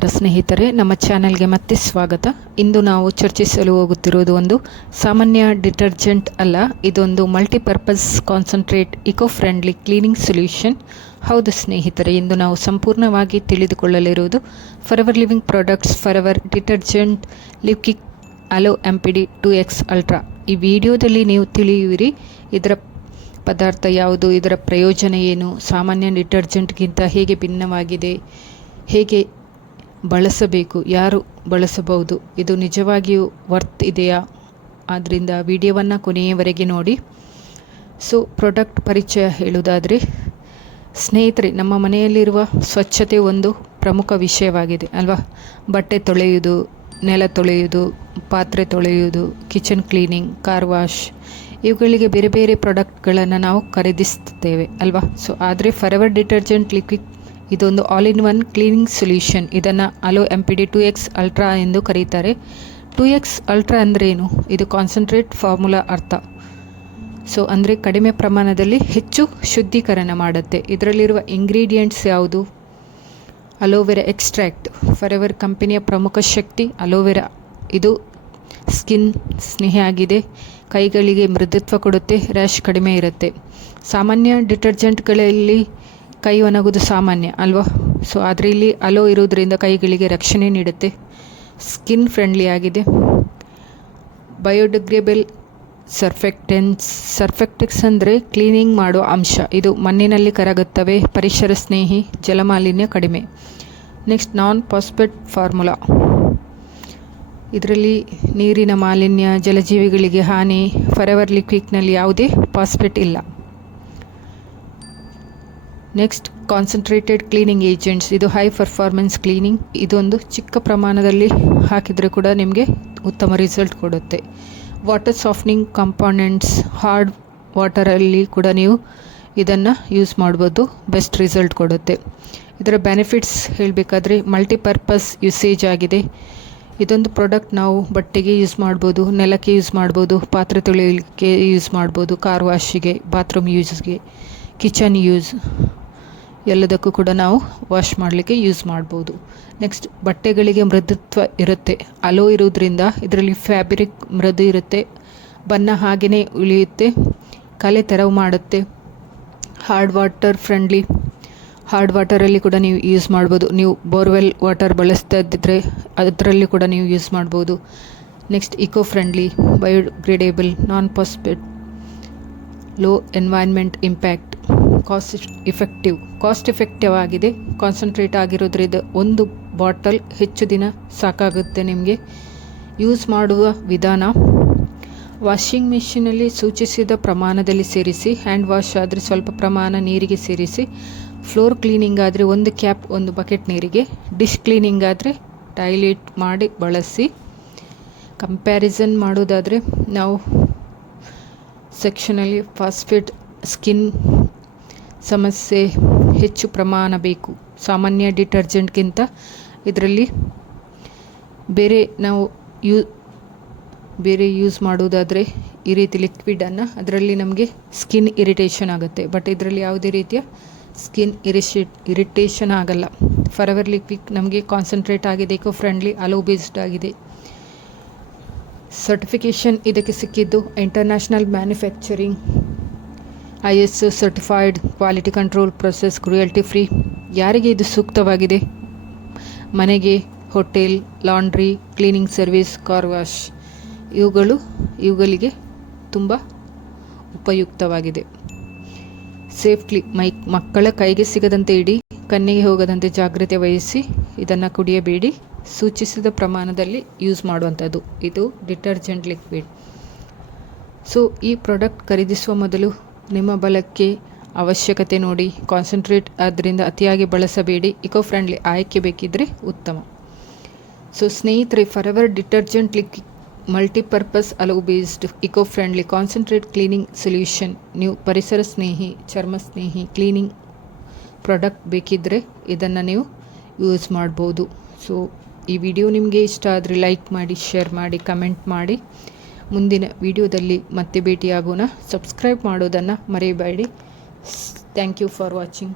ಸ್ನೇಹಿತರೆ, ನಮ್ಮ ಚಾನೆಲ್ಗೆ ಮತ್ತೆ ಸ್ವಾಗತ. ಇಂದು ನಾವು ಚರ್ಚಿಸಲು ಹೋಗುತ್ತಿರುವುದು ಒಂದು ಸಾಮಾನ್ಯ ಡಿಟರ್ಜೆಂಟ್ ಅಲ್ಲ, ಇದೊಂದು multipurpose concentrate eco friendly cleaning solution. ಹೌದು ಸ್ನೇಹಿತರೆ, ಇಂದು ನಾವು ಸಂಪೂರ್ಣವಾಗಿ ತಿಳಿದುಕೊಳ್ಳಲಿರುವುದು Forever Living Products Forever detergent liquid aloe MPD 2X ultra. ಈ ವಿಡಿಯೋದಲ್ಲಿ ನೀವು ತಿಳಿಯುವಿರಿ ಇದರ ಪದಾರ್ಥ ಯಾವುದು, ಇದರ ಪ್ರಯೋಜನ ಏನು, ಸಾಮಾನ್ಯ ಡಿಟರ್ಜೆಂಟ್ಗಿಂತ ಹೇಗೆ ಭಿನ್ನವಾಗಿದೆ, ಹೇಗೆ ಬಳಸಬೇಕು, ಯಾರು ಬಳಸಬಹುದು, ಇದು ನಿಜವಾಗಿಯೂ ವರ್ತ್ ಇದೆಯಾ. ಆದ್ದರಿಂದ ವಿಡಿಯೋವನ್ನು ಕೊನೆಯವರೆಗೆ ನೋಡಿ. ಸೊ ಪ್ರಾಡಕ್ಟ್ ಪರಿಚಯ ಹೇಳುವುದಾದರೆ ಸ್ನೇಹಿತರೆ, ನಮ್ಮ ಮನೆಯಲ್ಲಿರುವ ಸ್ವಚ್ಛತೆ ಒಂದು ಪ್ರಮುಖ ವಿಷಯವಾಗಿದೆ ಅಲ್ವಾ. ಬಟ್ಟೆ ತೊಳೆಯುವುದು, ನೆಲ ತೊಳೆಯುವುದು, ಪಾತ್ರೆ ತೊಳೆಯುವುದು, ಕಿಚನ್ ಕ್ಲೀನಿಂಗ್, ಕಾರ್ ವಾಶ್, ಇವುಗಳಿಗೆ ಬೇರೆ ಬೇರೆ ಪ್ರಾಡಕ್ಟ್ಗಳನ್ನು ನಾವು ಖರೀದಿಸುತ್ತೇವೆ ಅಲ್ವಾ. ಸೊ ಆದರೆ ಫಾರೆವರ್ ಡಿಟರ್ಜೆಂಟ್ ಲಿಕ್ವಿಡ್ ಇದೊಂದು all in one cleaning solution. ಇದನ್ನು ಅಲೋ MPD 2X ಅಲ್ಟ್ರಾ ಎಂದು ಕರೀತಾರೆ. 2X ಅಲ್ಟ್ರಾ ಅಂದರೆ ಏನು? ಇದು ಕಾನ್ಸಂಟ್ರೇಟ್ ಫಾರ್ಮುಲಾ ಅರ್ಥ. ಸೊ ಅಂದರೆ ಕಡಿಮೆ ಪ್ರಮಾಣದಲ್ಲಿ ಹೆಚ್ಚು ಶುದ್ಧೀಕರಣ ಮಾಡುತ್ತೆ. ಇದರಲ್ಲಿರುವ ಇಂಗ್ರೀಡಿಯೆಂಟ್ಸ್ ಯಾವುದು? ಅಲೋವೆರಾ ಎಕ್ಸ್ಟ್ರಾಕ್ಟ್, ಫಾರೆವರ್ ಕಂಪನಿಯ ಪ್ರಮುಖ ಶಕ್ತಿ ಅಲೋವೆರಾ. ಇದು ಸ್ಕಿನ್ ಸ್ನೇಹಿಯಾಗಿದೆ, ಕೈಗಳಿಗೆ ಮೃದುತ್ವ ಕೊಡುತ್ತೆ, ರ್ಯಾಶ್ ಕಡಿಮೆ ಇರುತ್ತೆ. ಸಾಮಾನ್ಯ ಡಿಟರ್ಜೆಂಟ್ಗಳಲ್ಲಿ ಕೈ ಒಣಗುವುದು ಸಾಮಾನ್ಯ ಅಲ್ವಾ. ಸೊ ಆದರೆ ಇಲ್ಲಿ ಅಲೋ ಇರುವುದರಿಂದ ಕೈಗಳಿಗೆ ರಕ್ಷಣೆ ನೀಡುತ್ತೆ. ಸ್ಕಿನ್ ಫ್ರೆಂಡ್ಲಿ ಆಗಿದೆ. ಬಯೋಡಿಗ್ರೇಡಬಲ್ ಸರ್ಫೆಕ್ಟೆಕ್ಸ್ ಅಂದರೆ ಕ್ಲೀನಿಂಗ್ ಮಾಡುವ ಅಂಶ. ಇದು ಮಣ್ಣಿನಲ್ಲಿ ಕರಗುತ್ತವೆ, ಪರಿಸರ ಸ್ನೇಹಿ, ಜಲಮಾಲಿನ್ಯ ಕಡಿಮೆ. ನೆಕ್ಸ್ಟ್ ನಾನ್ ಫಾಸ್ಫೇಟ್ ಫಾರ್ಮುಲಾ. ಇದರಲ್ಲಿ ನೀರಿನ ಮಾಲಿನ್ಯ, ಜಲಜೀವಿಗಳಿಗೆ ಹಾನಿ. ಫಾರೆವರ್ ಲಿಕ್ವಿಡ್ನಲ್ಲಿ ಯಾವುದೇ ಫಾಸ್ಫೇಟ್ ಇಲ್ಲ. Next concentrated cleaning agents. ಇದು ಹೈ ಪರ್ಫಾರ್ಮೆನ್ಸ್ ಕ್ಲೀನಿಂಗ್. ಇದೊಂದು ಚಿಕ್ಕ ಪ್ರಮಾಣದಲ್ಲಿ ಹಾಕಿದರೆ ಕೂಡ ನಿಮಗೆ ಉತ್ತಮ ರಿಸಲ್ಟ್ ಕೊಡುತ್ತೆ. ವಾಟರ್ ಸಾಫ್ಟ್ನಿಂಗ್ ಕಾಂಪೋನೆಂಟ್ಸ್, ಹಾರ್ಡ್ ವಾಟರಲ್ಲಿ ಕೂಡ ನೀವು ಇದನ್ನು ಯೂಸ್ ಮಾಡ್ಬೋದು, ಬೆಸ್ಟ್ ರಿಸಲ್ಟ್ ಕೊಡುತ್ತೆ. ಇದರ ಬೆನಿಫಿಟ್ಸ್ ಹೇಳಬೇಕಾದ್ರೆ ಮಲ್ಟಿಪರ್ಪಸ್ ಯೂಸೇಜ್ ಆಗಿದೆ. ಇದೊಂದು ಪ್ರಾಡಕ್ಟ್ ನಾವು ಬಟ್ಟೆಗೆ ಯೂಸ್ ಮಾಡ್ಬೋದು, ನೆಲಕ್ಕೆ ಯೂಸ್ ಮಾಡ್ಬೋದು, ಪಾತ್ರೆ ತೊಳೆಯಲಿಕ್ಕೆ ಯೂಸ್ ಮಾಡ್ಬೋದು, ಕಾರ್ ವಾಶಿಗೆ, ಬಾತ್ರೂಮ್ ಯೂಸ್ಗೆ, ಕಿಚನ್ ಯೂಸ್ ಎಲ್ಲದಕ್ಕೂ ಕೂಡ ನಾವು ವಾಶ್ ಮಾಡಲಿಕ್ಕೆ ಯೂಸ್ ಮಾಡ್ಬೋದು. ನೆಕ್ಸ್ಟ್ ಬಟ್ಟೆಗಳಿಗೆ ಮೃದುತ್ವ ಇರುತ್ತೆ. ಅಲೋ ಇರೋದ್ರಿಂದ ಇದರಲ್ಲಿ ಫ್ಯಾಬ್ರಿಕ್ ಮೃದು ಇರುತ್ತೆ, ಬಣ್ಣ ಹಾಗೆಯೇ ಉಳಿಯುತ್ತೆ, ಕಲೆ ತೆರವು ಮಾಡುತ್ತೆ. ಹಾರ್ಡ್ ವಾಟರ್ ಫ್ರೆಂಡ್ಲಿ, ಹಾರ್ಡ್ ವಾಟರಲ್ಲಿ ಕೂಡ ನೀವು ಯೂಸ್ ಮಾಡ್ಬೋದು. ನೀವು ಬೋರ್ವೆಲ್ ವಾಟರ್ ಬಳಸ್ತಾ ಇದ್ದಿದ್ರೆ ಅದರಲ್ಲಿ ಕೂಡ ನೀವು ಯೂಸ್ ಮಾಡ್ಬೋದು. Next eco friendly, biodegradable, non phosphate, low environment impact, cost effective ಆಗಿದೆ. ಕಾನ್ಸಂಟ್ರೇಟ್ ಆಗಿರೋದ್ರಿಂದ ಒಂದು ಬಾಟಲ್ ಹೆಚ್ಚು ದಿನ ಸಾಕಾಗುತ್ತೆ ನಿಮಗೆ. ಯೂಸ್ ಮಾಡುವ ವಿಧಾನ, ವಾಷಿಂಗ್ ಮಿಷಿನಲ್ಲಿ ಸೂಚಿಸಿದ ಪ್ರಮಾಣದಲ್ಲಿ ಸೇರಿಸಿ, ಹ್ಯಾಂಡ್ ವಾಶ್ ಆದರೆ ಸ್ವಲ್ಪ ಪ್ರಮಾಣ ನೀರಿಗೆ ಸೇರಿಸಿ, ಫ್ಲೋರ್ ಕ್ಲೀನಿಂಗ್ ಆದರೆ ಒಂದು ಕ್ಯಾಪ್ ಒಂದು ಬಕೆಟ್ ನೀರಿಗೆ, ಡಿಶ್ ಕ್ಲೀನಿಂಗ್ ಆದರೆ ಡೈಲ್ಯೂಟ್ ಮಾಡಿ ಬಳಸಿ. ಕಂಪ್ಯಾರಿಸನ್ ಮಾಡೋದಾದರೆ ನಾವು ಸೆಕ್ಷನಲ್ಲಿ ಫಾಸ್ಫೇಟ್ ಸ್ಕಿನ್ ಸಮಸ್ಯೆ ಹೆಚ್ಚು ಪ್ರಮಾಣ ಬೇಕು ಸಾಮಾನ್ಯ ಡಿಟರ್ಜೆಂಟ್ಗಿಂತ. ಇದರಲ್ಲಿ ಬೇರೆ ಯೂಸ್ ಮಾಡೋದಾದರೆ ಈ ರೀತಿ ಲಿಕ್ವಿಡನ್ನು, ಅದರಲ್ಲಿ ನಮಗೆ ಸ್ಕಿನ್ ಇರಿಟೇಷನ್ ಆಗುತ್ತೆ. ಬಟ್ ಇದರಲ್ಲಿ ಯಾವುದೇ ರೀತಿಯ ಸ್ಕಿನ್ ಇರಿಟೇಷನ್ ಆಗಲ್ಲ. ಫಾರೆವರ್ ಲಿಕ್ವಿಡ್ ನಮಗೆ ಕಾನ್ಸಂಟ್ರೇಟ್ ಆಗಿದೆ, ಇಕೋ ಫ್ರೆಂಡ್ಲಿ, ಅಲೋ ಬೇಸ್ಡ್ ಆಗಿದೆ. ಸರ್ಟಿಫಿಕೇಷನ್ ಇದಕ್ಕೆ ಸಿಕ್ಕಿದ್ದು international manufacturing, ISO certified, quality control process, cruelty free. ಯಾರಿಗೆ ಇದು ಸೂಕ್ತವಾಗಿದೆ? ಮನೆಗೆ, hotel, laundry, cleaning service, car wash, ಇವುಗಳಿಗೆ ತುಂಬ ಉಪಯುಕ್ತವಾಗಿದೆ. ಸೇಫ್ಟ್ಲಿ, ಮಕ್ಕಳ ಕೈಗೆ ಸಿಗದಂತೆ ಇಡಿ, ಕಣ್ಣಿಗೆ ಹೋಗದಂತೆ ಜಾಗ್ರತೆ ವಹಿಸಿ. ಇದನ್ನು ಕುಡಿಯಬೇಡಿ, ಸೂಚಿಸಿದ ಪ್ರಮಾಣದಲ್ಲಿ ಯೂಸ್ ಮಾಡುವಂಥದ್ದು. ಇದು ಡಿಟರ್ಜೆಂಟ್ ಲಿಕ್ವಿಡ್. ಸೊ ಈ ಪ್ರಾಡಕ್ಟ್ ಖರೀದಿಸುವ ಮೊದಲು ನಿಮ್ಮ ಬಲಕ್ಕೆ ಅವಶ್ಯಕತೆ ನೋಡಿ. ಕಾನ್ಸಂಟ್ರೇಟ್ ಆದ್ದರಿಂದ ಅತಿಯಾಗಿ ಬಳಸಬೇಡಿ. ಇಕೋ ಫ್ರೆಂಡ್ಲಿ ಆಯ್ಕೆ ಬೇಕಿದ್ದರೆ ಉತ್ತಮ. ಸೊ ಸ್ನೇಹಿತರೆ, Forever detergent liquid multipurpose aloe based eco friendly concentrate cleaning solution. ನೀವು ಪರಿಸರ ಸ್ನೇಹಿ, ಚರ್ಮ ಸ್ನೇಹಿ ಕ್ಲೀನಿಂಗ್ ಪ್ರಾಡಕ್ಟ್ ಬೇಕಿದ್ದರೆ ಇದನ್ನು ನೀವು ಯೂಸ್ ಮಾಡ್ಬೋದು. ಸೊ ಈ ವಿಡಿಯೋ ನಿಮಗೆ ಇಷ್ಟ ಆದರೆ ಲೈಕ್ ಮಾಡಿ, ಶೇರ್ ಮಾಡಿ, ಕಮೆಂಟ್ ಮಾಡಿ. ಮುಂದಿನ ವಿಡಿಯೋದಲ್ಲಿ ಮತ್ತೆ ಭೇಟಿಯಾಗೋಣ. ಸಬ್ಸ್ಕ್ರೈಬ್ ಮಾಡೋದನ್ನು ಮರೆಯಬೇಡಿ. Thank you for watching.